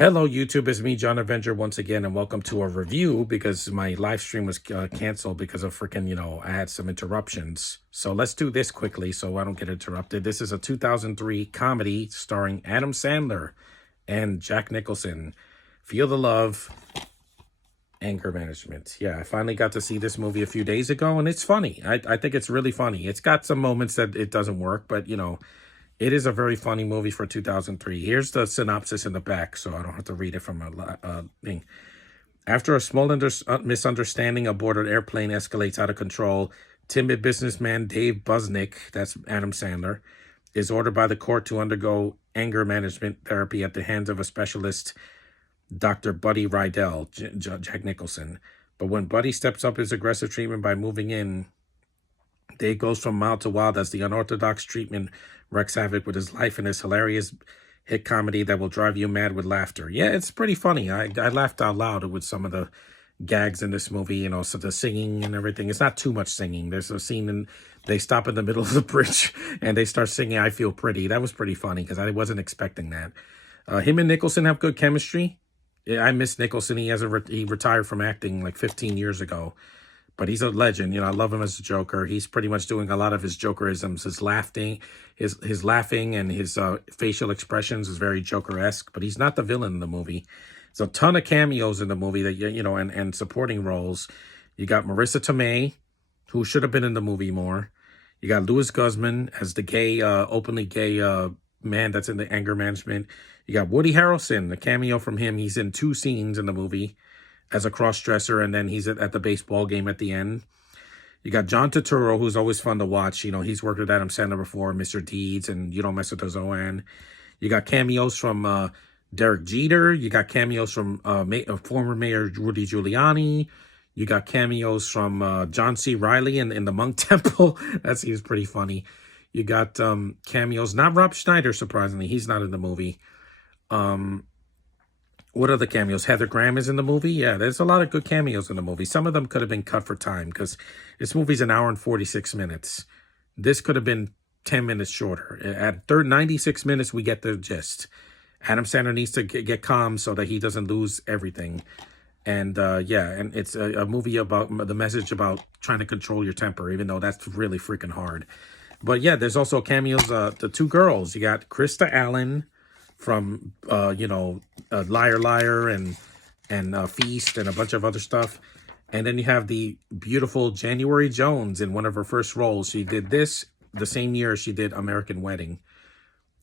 Hello, YouTube. It's me, John Avenger, once again, and welcome to a review because my live stream was canceled because of freaking, I had some interruptions. So let's do this quickly so I don't get interrupted. This is a 2003 comedy starring Adam Sandler and Jack Nicholson. Feel the Love, Anger Management. Yeah, I finally got to see this movie a few days ago, and it's funny. I think it's really funny. It's got some moments that it doesn't work, but, it is a very funny movie for 2003. Here's the synopsis in the back, so I don't have to read it from a thing. After a small misunderstanding aboard an airplane escalates out of control, timid businessman Dave Busnick, that's Adam Sandler, is ordered by the court to undergo anger management therapy at the hands of a specialist, Dr. Buddy Rydell, Jack Nicholson. But when Buddy steps up his aggressive treatment by moving in, Dave goes from mild to wild as the unorthodox treatment wreaks havoc with his life and his hilarious hit comedy that will drive you mad with laughter. Yeah, it's pretty funny. I laughed out loud with some of the gags in this movie, so the singing and everything. It's not too much singing. There's a scene and they stop in the middle of the bridge and they start singing I Feel Pretty. That was pretty funny because I wasn't expecting that. Him and Nicholson have good chemistry. Yeah, I miss Nicholson. He retired from acting like 15 years ago. But he's a legend. I love him as a Joker. He's pretty much doing a lot of his Jokerisms. His laughing and his facial expressions is very Joker-esque. But he's not the villain in the movie. There's a ton of cameos in the movie that and supporting roles. You got Marissa Tomei, who should have been in the movie more. You got Louis Guzman as the gay, openly gay man that's in the anger management. You got Woody Harrelson, the cameo from him. He's in 2 scenes in the movie as a cross-dresser, and then he's at the baseball game at the end. You got John Turturro, who's always fun to watch. He's worked with Adam Sandler before, Mr. Deeds, and You Don't Mess with the Zoan. You got cameos from Derek Jeter. You got cameos from former Mayor Rudy Giuliani. You got cameos from John C. Reilly in the Monk Temple. That seems pretty funny. You got cameos, not Rob Schneider, surprisingly. He's not in the movie. What other cameos? Heather Graham is in the movie. Yeah, there's a lot of good cameos in the movie. Some of them could have been cut for time because this movie's an hour and 46 minutes. This could have been 10 minutes shorter. At 96 minutes, we get the gist. Adam Sandler needs to get calm so that he doesn't lose everything. And and it's a movie about the message about trying to control your temper, even though that's really freaking hard. But yeah, there's also cameos. The 2 girls. You got Krista Allen from Liar Liar and Feast and a bunch of other stuff. And then you have the beautiful January Jones in one of her first roles. She did this the same year she did American Wedding.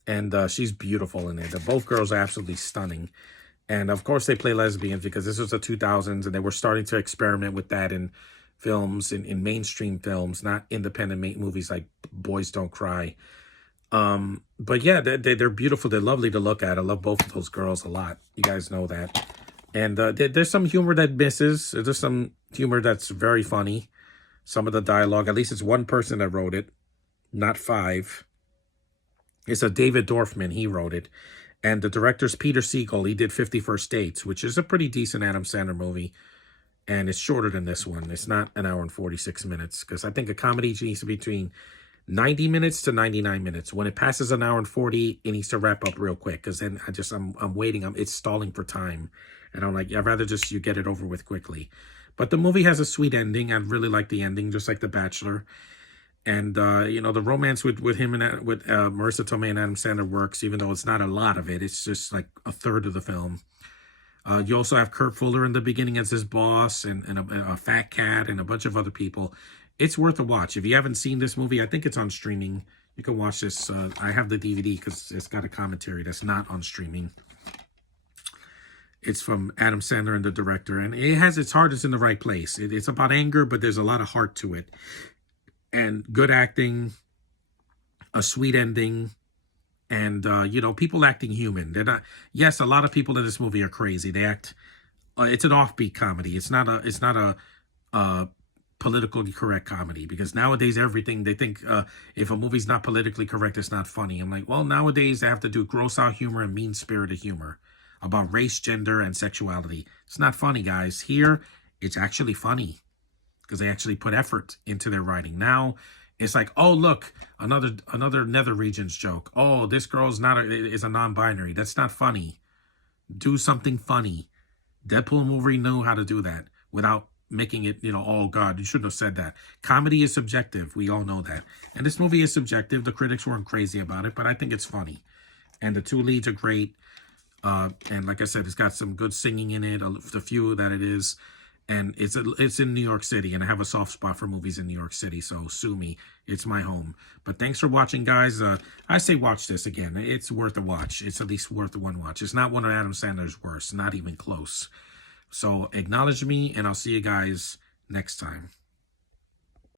And she's beautiful in it. Both girls are absolutely stunning. And of course they play lesbians because this was the 2000s and they were starting to experiment with that in films, in mainstream films, not independent movies like Boys Don't Cry. But yeah, they're beautiful. They're lovely to look at. I love both of those girls a lot. You guys know that. And there's some humor that misses. There's some humor that's very funny. Some of the dialogue, at least it's one person that wrote it, not 5. It's a David Dorfman. He wrote it. And the director's Peter Siegel. He did 51st Dates, which is a pretty decent Adam Sandler movie. And it's shorter than this one. It's not an hour and 46 minutes because I think a comedy needs to be between 90 minutes to 99 minutes. When it passes an hour and 40, it needs to wrap up real quick because then I'm waiting. It's stalling for time. And I'm like, I'd rather just you get it over with quickly. But the movie has a sweet ending. I really like the ending, just like The Bachelor. And, the romance with him and with Marissa Tomei and Adam Sandler works, even though it's not a lot of it. It's just like a third of the film. You also have Kurt Fuller in the beginning as his boss and a fat cat and a bunch of other people. It's worth a watch. If you haven't seen this movie, I think it's on streaming. You can watch this. I have the DVD because it's got a commentary that's not on streaming. It's from Adam Sandler and the director. And it has its heart is in the right place. It's about anger, but there's a lot of heart to it. And good acting, a sweet ending, and, people acting human. They're not. Yes, a lot of people in this movie are crazy. They act. It's an offbeat comedy. It's not a politically correct comedy because nowadays everything they think if a movie's not politically correct, it's not funny. I'm like, well, nowadays they have to do gross out humor and mean-spirited humor about race, gender, and sexuality. It's not funny, guys. Here, it's actually funny because they actually put effort into their writing. Now, it's like, oh, look, another nether regions joke. Oh, this girl's is a non-binary. That's not funny. Do something funny. Deadpool and Wolverine know how to do that without making it, oh God, you shouldn't have said that. Comedy is subjective. We all know that. And this movie is subjective. The critics weren't crazy about it, but I think it's funny. And the two leads are great. And like I said, it's got some good singing in it, the few that it is. And it's in New York City, and I have a soft spot for movies in New York City, so sue me. It's my home. But thanks for watching, guys. I say watch this again. It's worth a watch. It's at least worth one watch. It's not one of Adam Sandler's worst, not even close. So acknowledge me, and I'll see you guys next time.